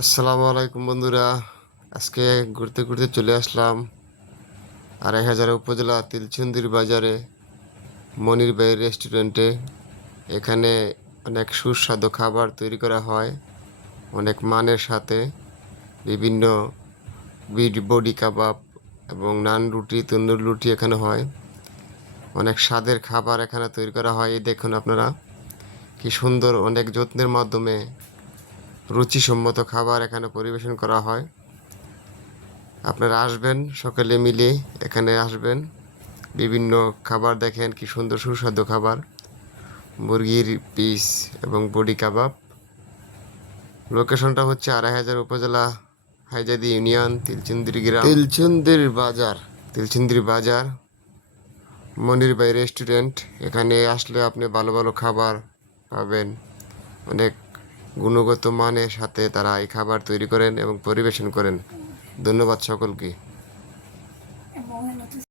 আসসালামু আলাইকুম বন্ধুরা। আজকে ঘুরতে ঘুরতে চলে আসলাম ২৫০০ উপজেলা তিলচন্দির বাজারে মনির ভাইয়ের রেস্টুরেন্টে। এখানে অনেক সুস্বাদু খাবার তৈরি করা হয় অনেক মানের সাথে। বিভিন্ন বডি কাবাব এবং নান রুটি, তন্দুর রুটি এখানে হয়। অনেক স্বাদের খাবার এখানে তৈরি করা হয়। এই দেখুন আপনারা কি সুন্দর, অনেক যত্নের মাধ্যমে রুচিসম্মত খাবার এখানে পরিবেশন করা হয়। আপনারা আসবেন, সকলে মিলে এখানে আসবেন। বিভিন্ন খাবার দেখেন কি সুন্দর সুস্বাদু খাবার, মুরগির পিস এবং বডি কাবাব। লোকেশনটা হচ্ছে ২৫০০ উপজেলা, হাইজাদি ইউনিয়ন, তিলচন্দির গ্রাম, তিলচন্দির বাজার, মনির ভাই রেস্টুরেন্ট। এখানে আসলে আপনি ভালো ভালো খাবার পাবেন। অনেক গুণগত মানের সাথে তারা এই খাবার তৈরি করেন এবং পরিবেশন করেন। ধন্যবাদ সকলকে।